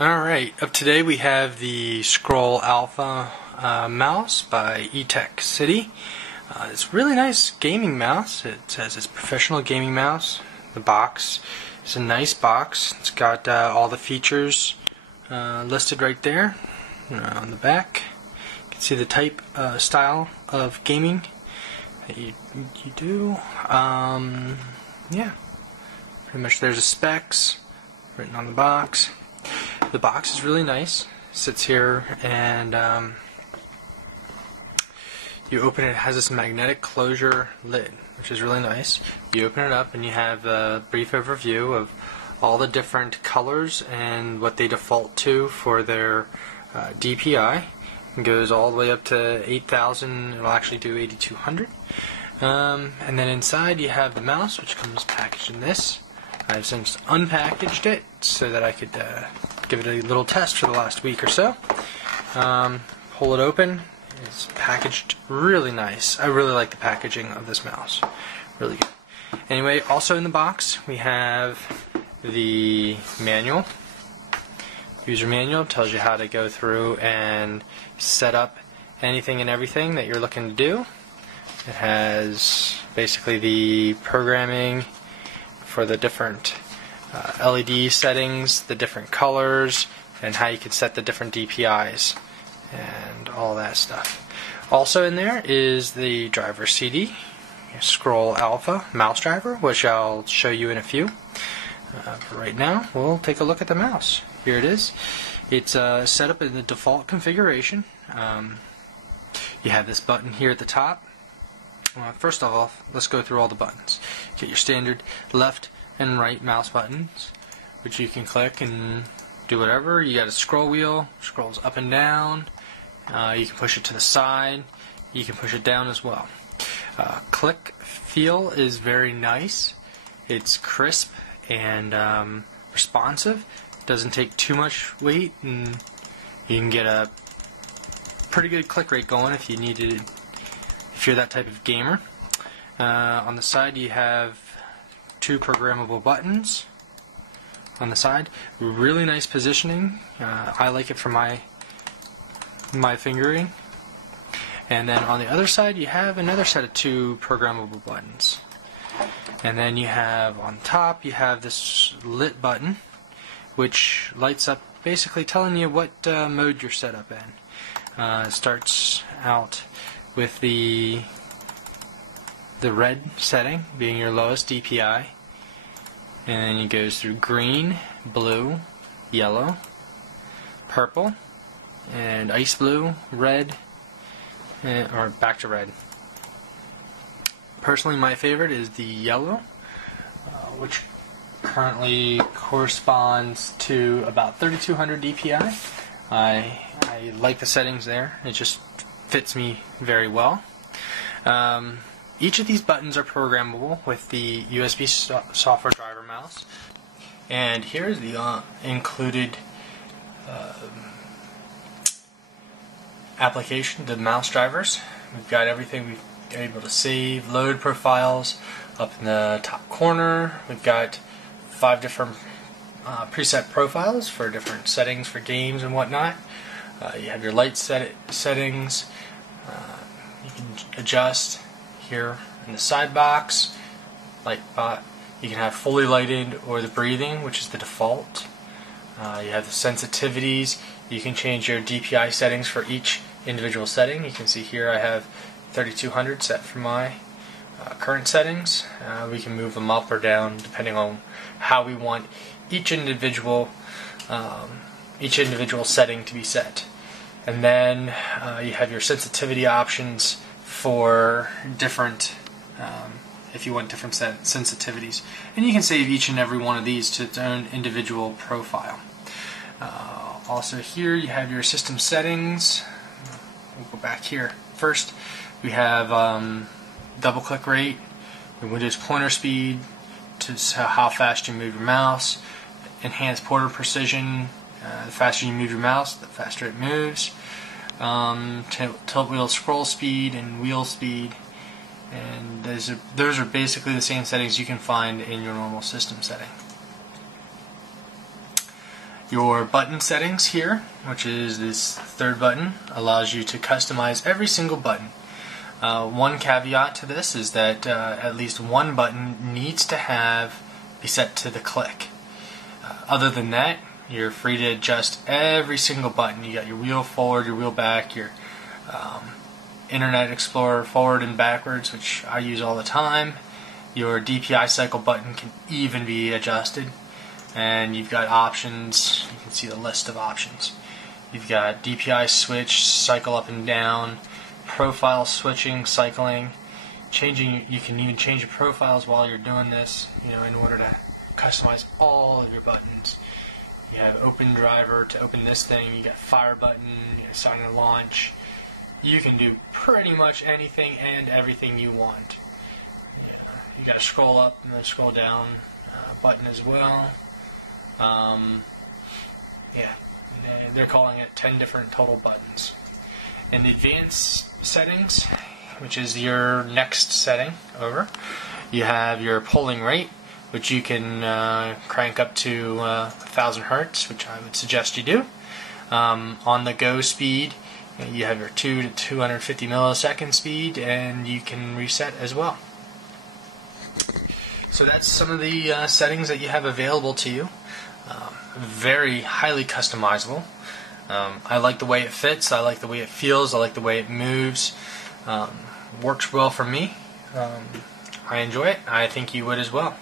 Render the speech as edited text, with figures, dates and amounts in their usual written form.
Alright, up today we have the Scroll Alpha mouse by Etekcity. It's a really nice gaming mouse. It says it's a professional gaming mouse. The box is a nice box. It's got all the features listed right there on the back. You can see the type, style of gaming that you do. Yeah, pretty much there's the specs written on the box. The box is really nice. It sits here and you open it. It has this magnetic closure lid, which is really nice. You open it up and you have a brief overview of all the different colors and what they default to for their DPI. It goes all the way up to 8,000. It'll actually do 8,200. And then inside you have the mouse, which comes packaged in this. I've since unpackaged it so that I could give it a little test for the last week or so. Pull it open. It's packaged really nice. I really like the packaging of this mouse. Really good. Anyway, also in the box we have the manual. User manual tells you how to go through and set up anything and everything that you're looking to do. It has basically the programming for the different LED settings, the different colors, and how you can set the different DPIs and all that stuff. Also in there is the driver CD, Scroll Alpha mouse driver, which I'll show you in a few. But right now, we'll take a look at the mouse. Here it is. It's set up in the default configuration. You have this button here at the top. First of all, let's go through all the buttons. Get your standard left and right mouse buttons, which you can click and do whatever. You got a scroll wheel, scrolls up and down. You can push it to the side. You can push it down as well. Click feel is very nice. It's crisp and responsive. Doesn't take too much weight, and you can get a pretty good click rate going if you needed. If you're that type of gamer. On the side you have two programmable buttons on the side. Really nice positioning. I like it for my fingering. And then on the other side you have another set of two programmable buttons. And then you have on top you have this lit button, which lights up, basically telling you what mode you're set up in. It starts out with the red setting being your lowest DPI, and then it goes through green, blue, yellow, purple, and ice blue, red, or back to red. Personally, my favorite is the yellow, which currently corresponds to about 3,200 DPI. I like the settings there. It just fits me very well. Each of these buttons are programmable with the USB software driver mouse. And here's the included application, the mouse drivers. We've got everything. We've been able to save, load profiles up in the top corner. We've got 5 different preset profiles for different settings for games and whatnot. You have your light settings. You can adjust here in the side box. Light bot. You can have fully lighted or the breathing, which is the default. You have the sensitivities. You can change your DPI settings for each individual setting. You can see here I have 3,200 set for my current settings. We can move them up or down depending on how we want each individual setting to be set. And then you have your sensitivity options for different, if you want different sensitivities. And you can save each and every one of these to its own individual profile. Also here you have your system settings. We'll go back here. First we have double click rate, the Windows pointer speed, to how fast you move your mouse, enhanced pointer precision. The faster you move your mouse, the faster it moves. Tilt wheel scroll speed and wheel speed, and those are basically the same settings you can find in your normal system setting. Your button settings here, which is this third button, allows you to customize every single button. One caveat to this is that at least one button needs to be set to the click. Other than that, you're free to adjust every single button. You got your wheel forward, your wheel back, your Internet Explorer forward and backwards, which I use all the time. Your DPI cycle button can even be adjusted. And you've got options. You can see the list of options. You've got DPI switch, cycle up and down, profile switching, cycling, changing. You can even change your profiles while you're doing this, in order to customize all of your buttons. You have open driver to open this thing. You got fire button, sign and launch. You can do pretty much anything and everything you want. You got a scroll up and a scroll down button as well. They're calling it 10 different total buttons. In the advanced settings, which is your next setting over, you have your polling rate, which you can crank up to 1000 hertz, which I would suggest you do. On the go speed, you have your 2 to 250 millisecond speed, and you can reset as well. So that's some of the settings that you have available to you. Very highly customizable. I like the way it fits, I like the way it feels, I like the way it moves. Works well for me. I enjoy it. I think you would as well.